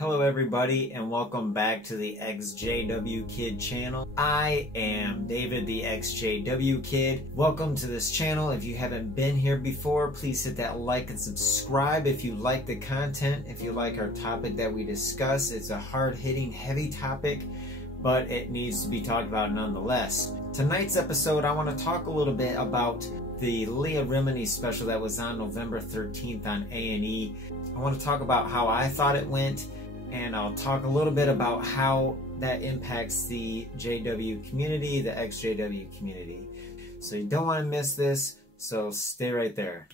Hello everybody and welcome back to the XJW Kid channel. I am David the XJW Kid. Welcome to this channel. If you haven't been here before, please hit that like and subscribe if you like the content, if you like our topic that we discuss. It's a hard-hitting, heavy topic, but it needs to be talked about nonetheless. Tonight's episode, I want to talk a little bit about the Leah Remini special that was on November 13th on A&E. I want to talk about how I thought it went, and I'll talk a little bit about how that impacts the JW community, the XJW community. So you don't want to miss this, so stay right there.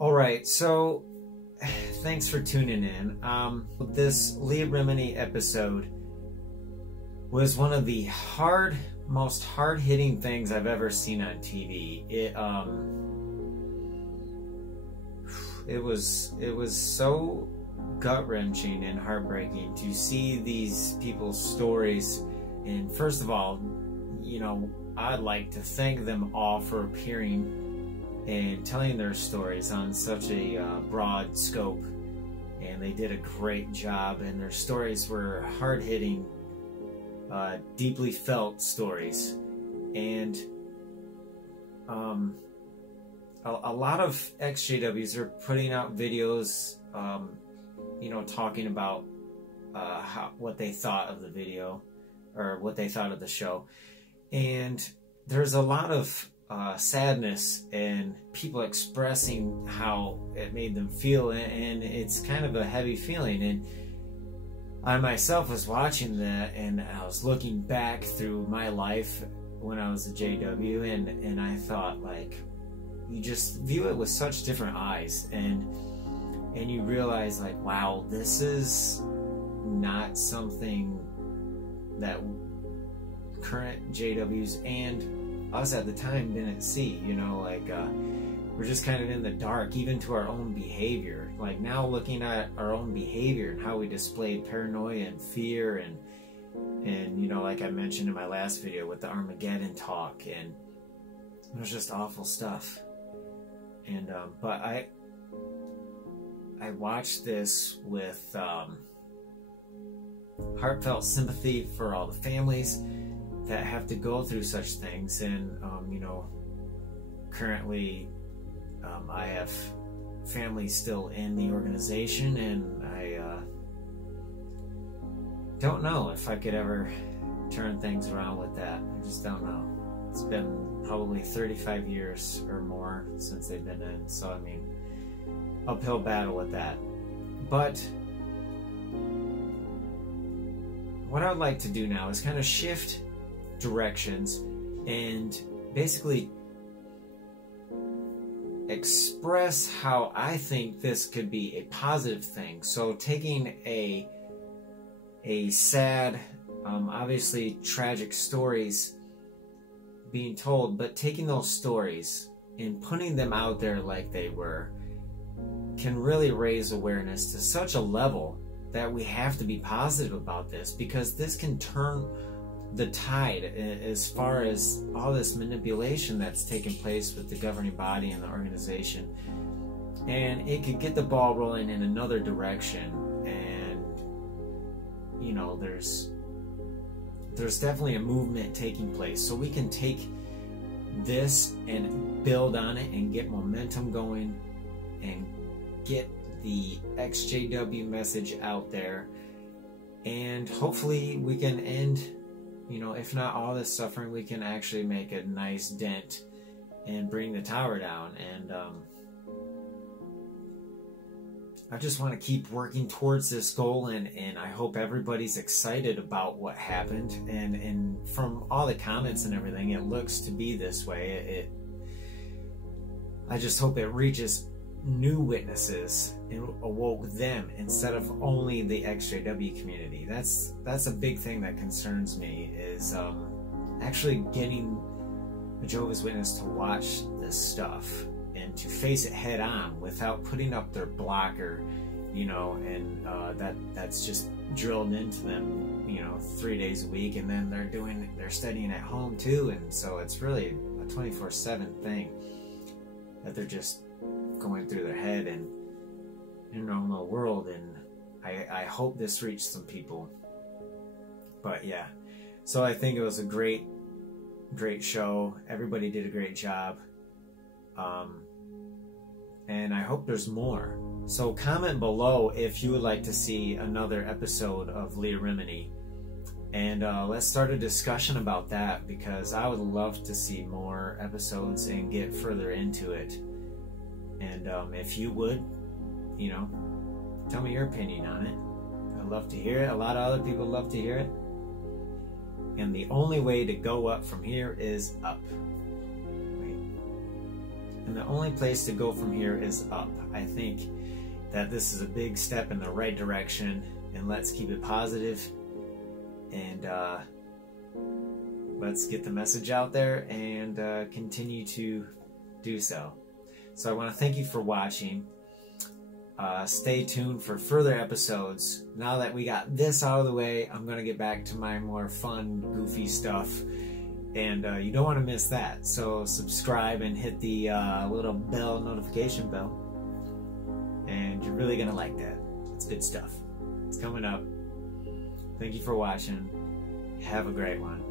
Alright, so thanks for tuning in. This Leah Remini episode was one of the most hard-hitting things I've ever seen on TV. It was so gut-wrenching and heartbreaking to see these people's stories. And first of all, you know, I'd like to thank them all for appearing and telling their stories on such a broad scope, and they did a great job, and their stories were hard-hitting, deeply felt stories. And a lot of XJWs are putting out videos, you know, talking about what they thought of the video or what they thought of the show. And there's a lot of sadness and people expressing how it made them feel, and it's kind of a heavy feeling. And I myself was watching that, and I was looking back through my life when I was a JW, and I thought, like, you just view it with such different eyes, and you realize, like, wow, this is not something that current JWs and us at the time didn't see. You know, like, we're just kind of in the dark, even to our own behavior. Like, now looking at our own behavior and how we displayed paranoia and fear, and you know, like I mentioned in my last video with the Armageddon talk, and it was just awful stuff. And but I watched this with heartfelt sympathy for all the families that have to go through such things. And you know, currently I have family still in the organization, and I don't know if I could ever turn things around with that. I just don't know. It's been probably 35 years or more since they've been in, so I mean, uphill battle with that. But what I would like to do now is kind of shift directions and basically express how I think this could be a positive thing. So taking a sad, obviously tragic stories being told, but taking those stories and putting them out there like they were can really raise awareness to such a level that we have to be positive about this, because this can turn the tide as far as all this manipulation that's taking place with the governing body and the organization, and it could get the ball rolling in another direction. And you know, there's definitely a movement taking place, so we can take this and build on it and get momentum going and get the XJW message out there, and hopefully we can end, you know, if not all this suffering, we can actually make a nice dent and bring the tower down. And I just want to keep working towards this goal, and I hope everybody's excited about what happened. And from all the comments and everything, it looks to be this way. I just hope it reaches new witnesses and awoke them instead of only the XJW community. That's a big thing that concerns me, is actually getting a Jehovah's Witness to watch this stuff and and to face it head on without putting up their blocker, you know, and that's just drilled into them, you know, 3 days a week, and then they're studying at home too, and so it's really a 24/7 thing that they're just going through their head and in their own little world. And I hope this reached some people. But yeah, so I think it was a great show. Everybody did a great job, and I hope there's more. So comment below if you would like to see another episode of Leah Remini, and let's start a discussion about that, because I would love to see more episodes and get further into it. And if you would, you know, tell me your opinion on it. I'd love to hear it. A lot of other people love to hear it. And the only way to go up from here is up. Right? And the only place to go from here is up. I think that this is a big step in the right direction, and let's keep it positive, and let's get the message out there and continue to do so. So I want to thank you for watching. Stay tuned for further episodes. Now that we got this out of the way, I'm going to get back to my more fun, goofy stuff, and you don't want to miss that. So subscribe and hit the little bell, notification bell, and you're really going to like that. It's good stuff. It's coming up. Thank you for watching. Have a great one.